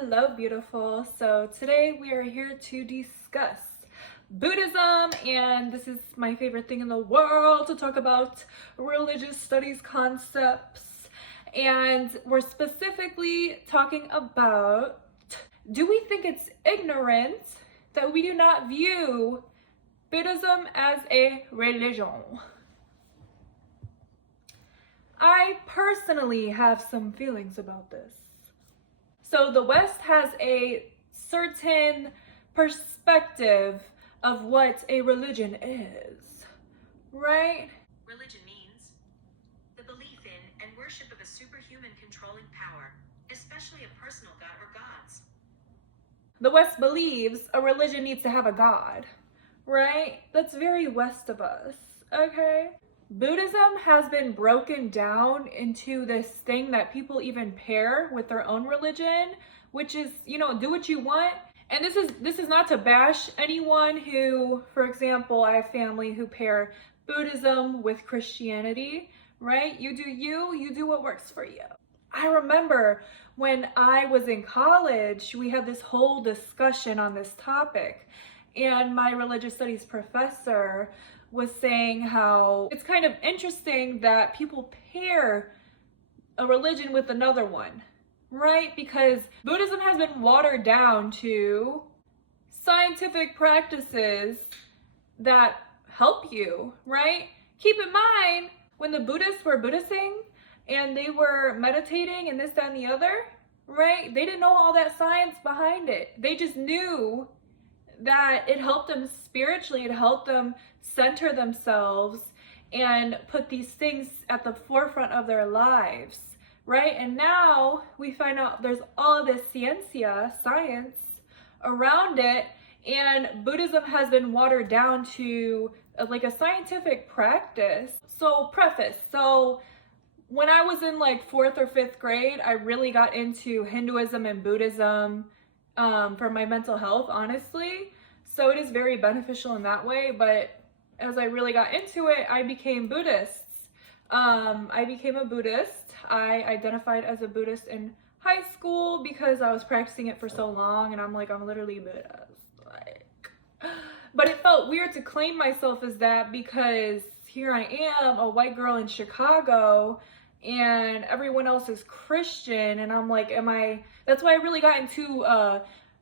Hello, beautiful. So today we are here to discuss Buddhism, and this is my favorite thing in the world to talk about religious studies concepts. And we're specifically talking about, do we think it's ignorant that we do not view Buddhism as a religion? I personally have some feelings about this. So the West has a certain perspective of what a religion is, right? Religion means the belief in and worship of a superhuman controlling power, especially a personal god or gods. The West believes a religion needs to have a god, right? That's very West of us, okay? Buddhism has been broken down into this thing that people even pair with their own religion, which is, do what you want. And this is not to bash anyone who, for example, I have family who pair Buddhism with Christianity, right? You do what works for you. I remember when I was in college, we had this whole discussion on this topic, and my religious studies professor was saying how it's kind of interesting that people pair a religion with another one, right? Because Buddhism has been watered down to scientific practices that help you, right? Keep in mind, when the Buddhists were Buddhisting and they were meditating and this, that, and the other, right? They didn't know all that science behind it. They just knew that it helped them spiritually, it helped them center themselves and put these things at the forefront of their lives, right? And now we find out there's all of this science around it, and Buddhism has been watered down to like a scientific practice. So when I was in like 4th or 5th grade, I really got into Hinduism and Buddhism for my mental health, honestly. So it is very beneficial in that way. But as I really got into it, I became Buddhist. I became a Buddhist. I identified as a Buddhist in high school because I was practicing it for so long, and I'm literally Buddhist. But it felt weird to claim myself as that because here I am, a white girl in Chicago, and everyone else is Christian, and I'm like, that's why I really got into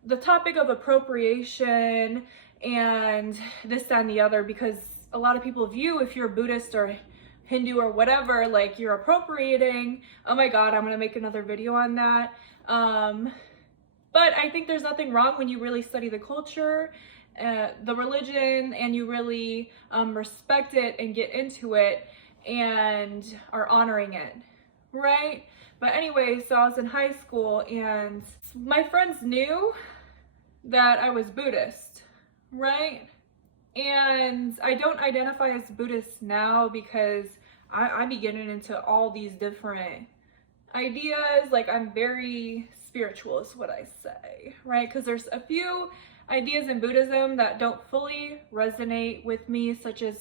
the topic of appropriation and this, that, and the other, because a lot of people view, if you're Buddhist or Hindu or whatever, like you're appropriating. Oh my God, I'm gonna make another video on that. But I think there's nothing wrong when you really study the culture, the religion, and you really respect it and get into it and are honoring it, right? But anyway, so I was in high school and my friends knew that I was Buddhist, right? And I don't identify as Buddhist now because I be getting into all these different ideas. Like, I'm very spiritual is what I say, right? Because there's a few ideas in Buddhism that don't fully resonate with me, such as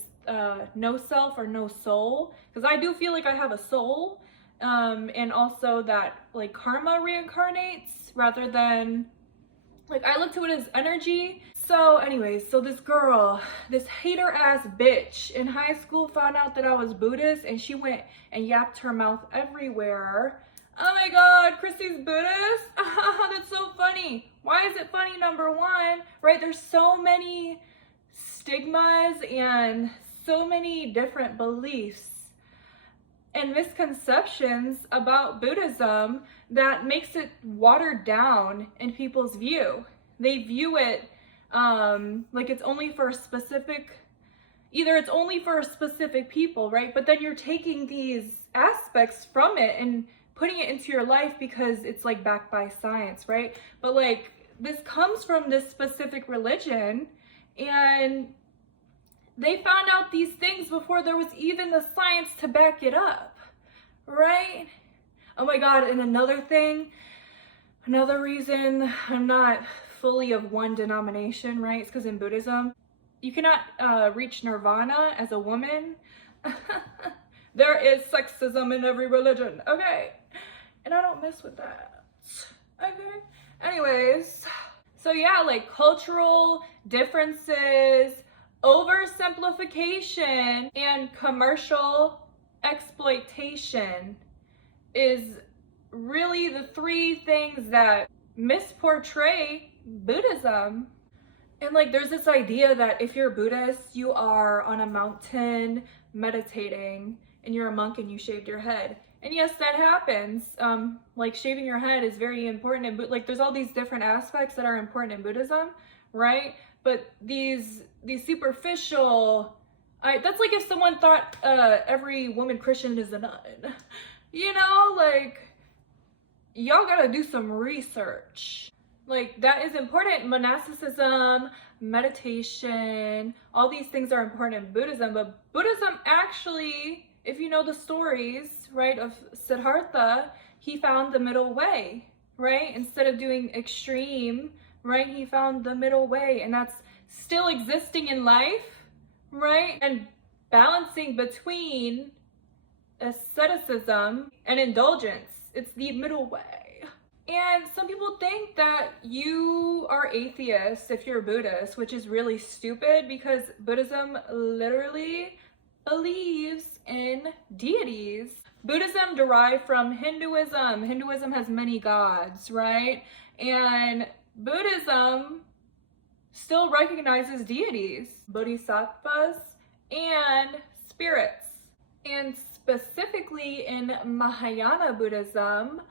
no self or no soul, because I do feel like I have a soul, and also that like karma reincarnates rather than, like, I look to it as energy. So anyways, so this girl, this hater ass bitch in high school found out that I was Buddhist, and she went and yapped her mouth everywhere. Oh my God, Christy's Buddhist? That's so funny. Why is it funny? Number one, right? There's so many stigmas and so many different beliefs and misconceptions about Buddhism that makes it watered down in people's view. They view it like it's only for specific people, right? But then you're taking these aspects from it and putting it into your life because it's like backed by science, right? But like, this comes from this specific religion, and they found out these things before there was even the science to back it up, right? Oh my God, and another reason I'm not fully of one denomination, right? It's because in Buddhism, you cannot reach nirvana as a woman. There is sexism in every religion, okay? And I don't mess with that, okay? Anyways, so yeah, like cultural differences, oversimplification, and commercial exploitation is really the three things that misportray Buddhism. And like there's this idea that if you're Buddhist, you are on a mountain meditating and you're a monk and you shaved your head. And yes, that happens. Like shaving your head is very important in like there's all these different aspects that are important in Buddhism, right? But these superficial, that's like if someone thought every woman Christian is a nun. You know, like y'all gotta do some research. Like that is important. Monasticism, meditation, all these things are important in Buddhism, but Buddhism actually, if you know the stories, right, of Siddhartha, he found the middle way, right? Instead of doing extreme, right, he found the middle way, and that's still existing in life, right? And balancing between asceticism and indulgence. It's the middle way. And some people think that you are atheist if you're Buddhist, which is really stupid because Buddhism literally believes in deities. Buddhism derived from Hinduism. Hinduism has many gods, right? And Buddhism still recognizes deities, bodhisattvas, and spirits. And specifically in Mahayana Buddhism,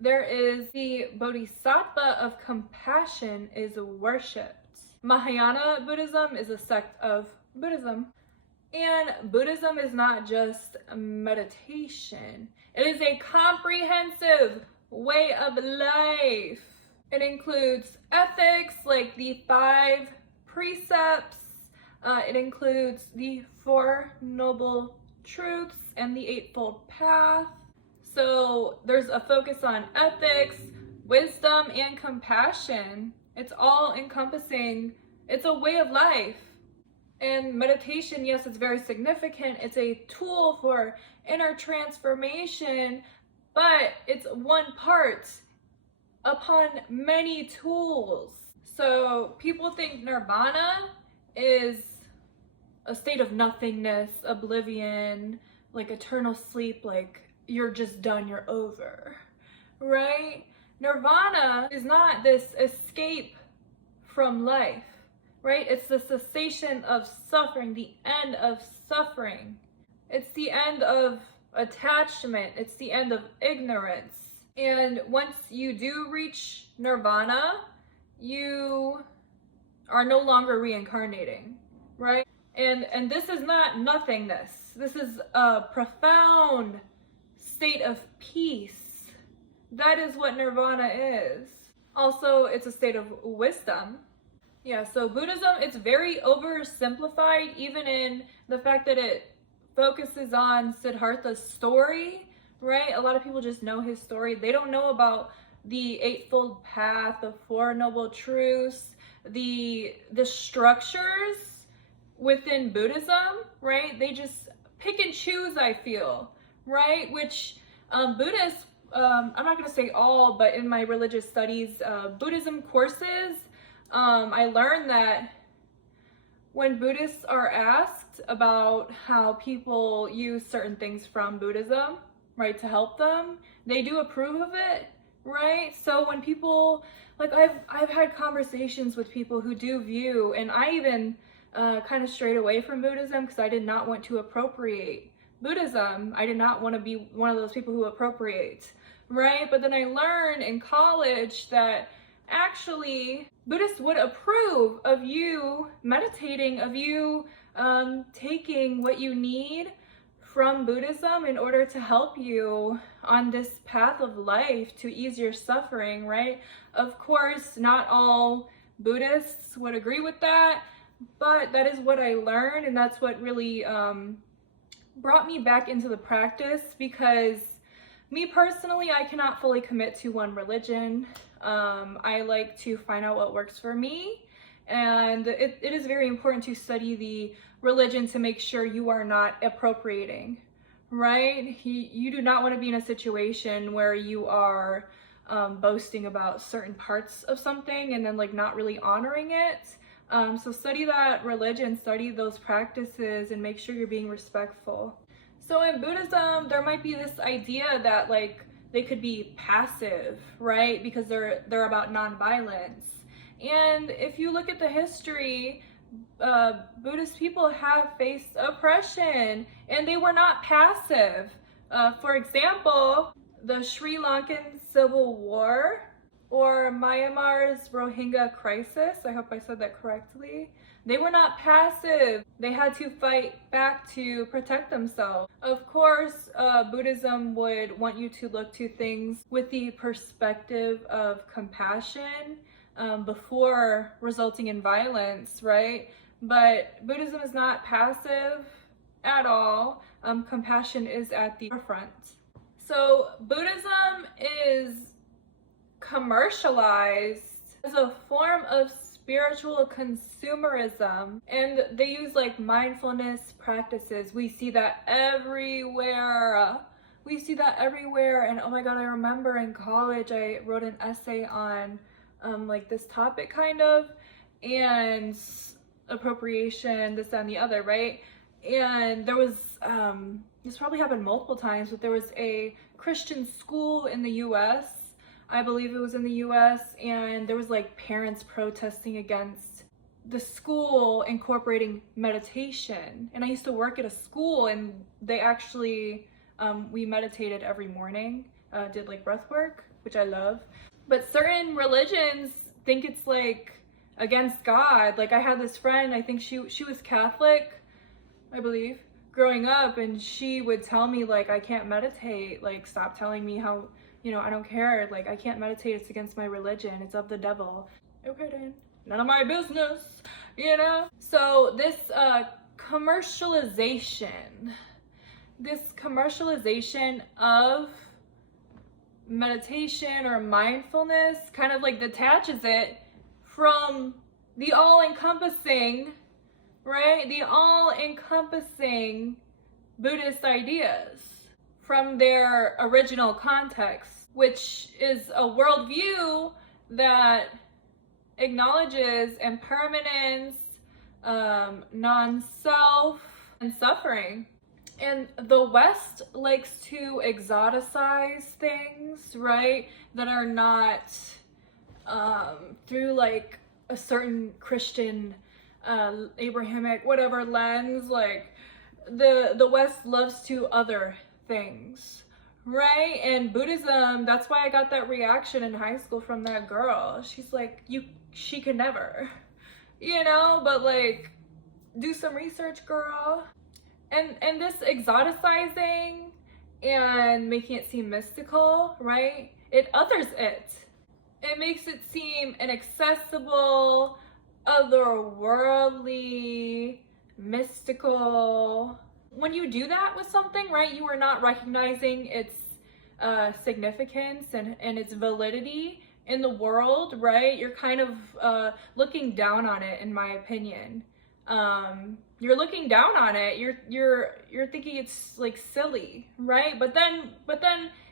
there is the bodhisattva of compassion is worshipped. Mahayana Buddhism is a sect of Buddhism. And Buddhism is not just meditation. It is a comprehensive way of life. It includes ethics like the 5 precepts. It includes the 4 noble truths and the 8-fold path. So there's a focus on ethics, wisdom, and compassion. It's all encompassing. It's a way of life. And meditation, yes, it's very significant. It's a tool for inner transformation, but it's one part upon many tools. So people think nirvana is a state of nothingness, oblivion, like eternal sleep, like you're just done, you're over, right? Nirvana is not this escape from life, right? It's the cessation of suffering, the end of suffering. It's the end of attachment. It's the end of ignorance. And once you do reach nirvana, you are no longer reincarnating, right? And this is not nothingness. This is a profound state of peace. That is what nirvana is. Also, it's a state of wisdom. Yeah, so Buddhism, it's very oversimplified, even in the fact that it focuses on Siddhartha's story, right? A lot of people just know his story. They don't know about the 8-fold path, the 4 noble truths, the structures within Buddhism, right? They just pick and choose, I feel, right? Which Buddhists, I'm not going to say all, but in my religious studies Buddhism courses, I learned that when Buddhists are asked about how people use certain things from Buddhism, right, to help them, they do approve of it, right? So when people, like I've had conversations with people who do view, and I even kind of strayed away from Buddhism because I did not want to appropriate Buddhism. I did not want to be one of those people who appropriate, right? But then I learned in college that actually Buddhists would approve of you meditating, of you taking what you need from Buddhism in order to help you on this path of life to ease your suffering, right? Of course, not all Buddhists would agree with that, but that is what I learned, and that's what really brought me back into the practice, because me personally, I cannot fully commit to one religion. I like to find out what works for me, and it is very important to study the religion to make sure you are not appropriating, right? You do not want to be in a situation where you are boasting about certain parts of something and then like not really honoring it. So study that religion, study those practices, and make sure you're being respectful. So in Buddhism, there might be this idea that like they could be passive, right? Because they're about nonviolence. And if you look at the history, Buddhist people have faced oppression and they were not passive. For example, the Sri Lankan Civil War or Myanmar's Rohingya crisis, I hope I said that correctly. They were not passive. They had to fight back to protect themselves. Of course, Buddhism would want you to look to things with the perspective of compassion before resulting in violence, right? But Buddhism is not passive at all. Compassion is at the forefront. So Buddhism is commercialized as a form of spiritual consumerism, and they use like mindfulness practices. We see that everywhere. And oh my god, I remember in college I wrote an essay on like this topic kind of, and appropriation, this, that, and the other, right? And there was this probably happened multiple times, but there was a Christian school in the US, I believe it was in the US, and there was like parents protesting against the school incorporating meditation. And I used to work at a school, and they actually we meditated every morning, did like breath work, which I love. But certain religions think it's like against God. Like I had this friend, I think she was Catholic, I believe, growing up, and she would tell me like, I can't meditate, like stop telling me how, you know, I don't care, like I can't meditate, it's against my religion, it's of the devil. Okay then, none of my business, you know? So this commercialization of meditation or mindfulness kind of like detaches it from the all-encompassing, right? The all-encompassing Buddhist ideas from their original context, which is a worldview that acknowledges impermanence, non-self, and suffering. And the West likes to exoticize things, right, that are not through like a certain Christian, Abrahamic, whatever lens. Like the West loves to other things, right? And Buddhism, that's why I got that reaction in high school from that girl. She's like, she could never, you know, but like, do some research, girl. And this exoticizing and making it seem mystical, right? It others it. It makes it seem inaccessible, otherworldly, mystical. When you do that with something, right, you are not recognizing its significance and its validity in the world, right? You're kind of looking down on it, in my opinion. You're looking down on it. You're thinking it's like silly, right? But then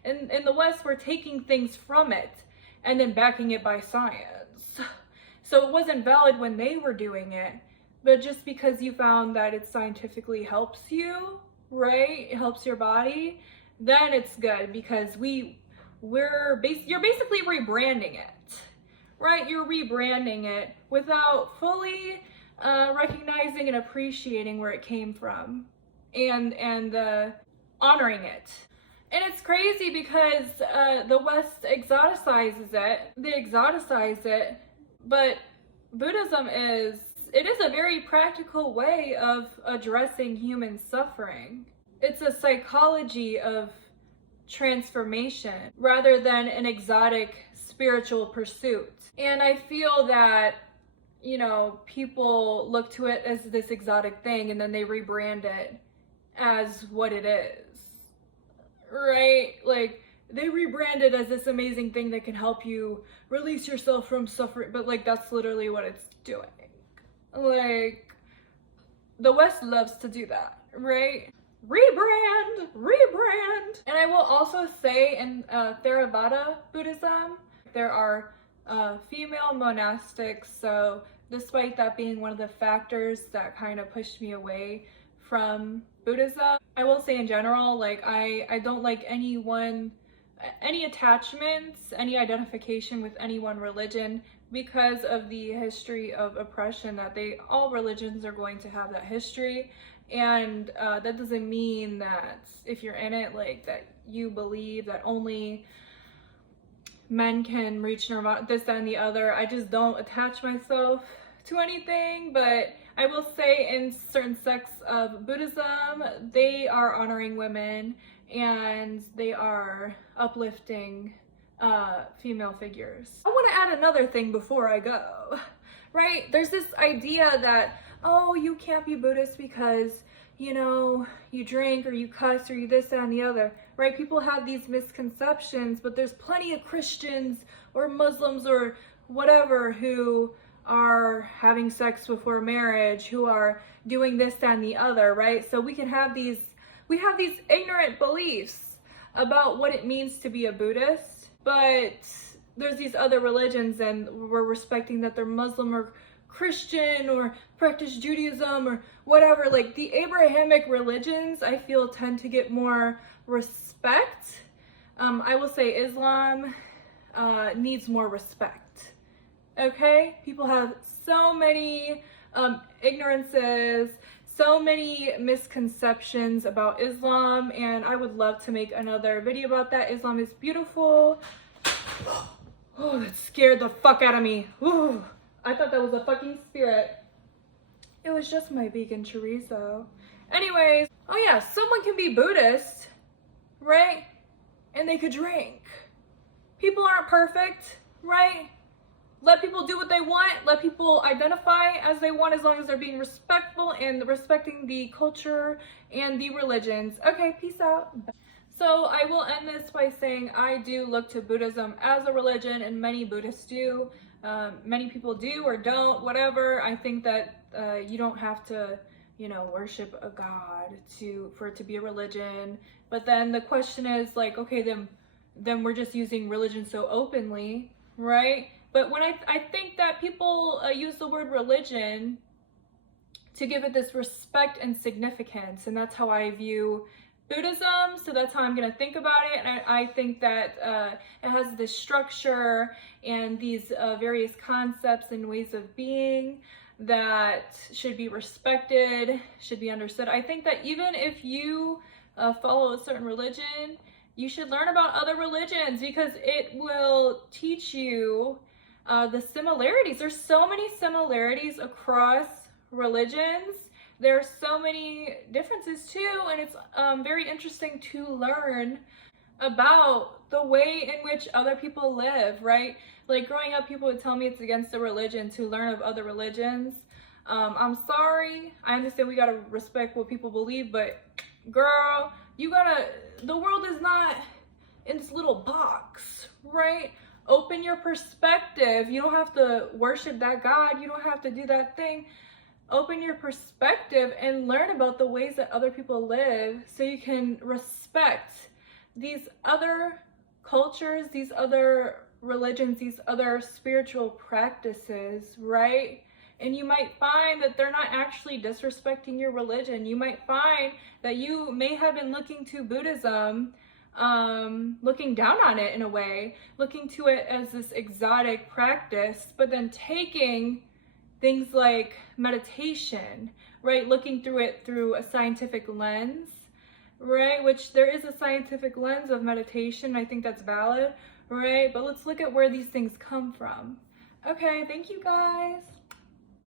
in the West, we're taking things from it and then backing it by science. So it wasn't valid when they were doing it, but just because you found that it scientifically helps you, right? It helps your body, then it's good, because you're basically rebranding it, right? You're rebranding it without fully recognizing and appreciating where it came from, and honoring it. And it's crazy because the West exoticizes it. They exoticize it, but Buddhism is a very practical way of addressing human suffering. It's a psychology of transformation rather than an exotic spiritual pursuit. And I feel that, you know, people look to it as this exotic thing and then they rebrand it as what it is, right? Like they rebrand it as this amazing thing that can help you release yourself from suffering, but like that's literally what it's doing. Like the West loves to do that, right? rebrand. And I will also say in Theravada Buddhism, there are female monastics, so despite that being one of the factors that kind of pushed me away from Buddhism, I will say in general, like I don't like any attachments, any identification with any one religion because of the history of oppression that all religions are going to have that history. And that doesn't mean that if you're in it, like that you believe that only men can reach nirvana, this, that, and the other. I just don't attach myself to anything, but I will say in certain sects of Buddhism, they are honoring women and they are uplifting female figures. I want to add another thing before I go, right? There's this idea that, oh, you can't be Buddhist because, you know, you drink or you cuss or you this, that, and the other, right? People have these misconceptions, but there's plenty of Christians or Muslims or whatever who are having sex before marriage, who are doing this, that, and the other, right? So we have these ignorant beliefs about what it means to be a Buddhist, but there's these other religions and we're respecting that they're Muslim or Christian or practice Judaism or whatever. Like the Abrahamic religions, I feel tend to get more respect. I will say Islam needs more respect. Okay? People have so many ignorances, so many misconceptions about Islam, and I would love to make another video about that. Islam is beautiful. Oh, that scared the fuck out of me. Ooh, I thought that was a fucking spirit. It was just my vegan chorizo. Anyways, oh yeah, someone can be Buddhist, right? And they could drink. People aren't perfect, right? Let people do what they want. Let people identify as they want as long as they're being respectful and respecting the culture and the religions. Okay, peace out. So I will end this by saying I do look to Buddhism as a religion, and many Buddhists do. Many people do or don't, whatever. I think that you don't have to, you know, worship a god for it to be a religion. But then the question is like, okay, then we're just using religion so openly, right? But when I think that people use the word religion to give it this respect and significance, and that's how I view Buddhism, so that's how I'm going to think about it. And I think that it has this structure and these various concepts and ways of being that should be respected, should be understood. I think that even if you follow a certain religion, you should learn about other religions because it will teach you the similarities. There's so many similarities across religions. There are so many differences too, and it's very interesting to learn about the way in which other people live, right? Like growing up, people would tell me it's against the religion to learn of other religions. I'm sorry. I understand we gotta respect what people believe, but girl, the world is not in this little box, right? Open your perspective. You don't have to worship that God. You don't have to do that thing. Open your perspective and learn about the ways that other people live so you can respect these other cultures, these other religions, these other spiritual practices, right? And you might find that they're not actually disrespecting your religion. You might find that you may have been looking to Buddhism, looking down on it in a way, looking to it as this exotic practice, but then taking things like meditation, right? Looking through it through a scientific lens, right? Which there is a scientific lens of meditation. I think that's valid, right? But let's look at where these things come from. Okay, thank you guys.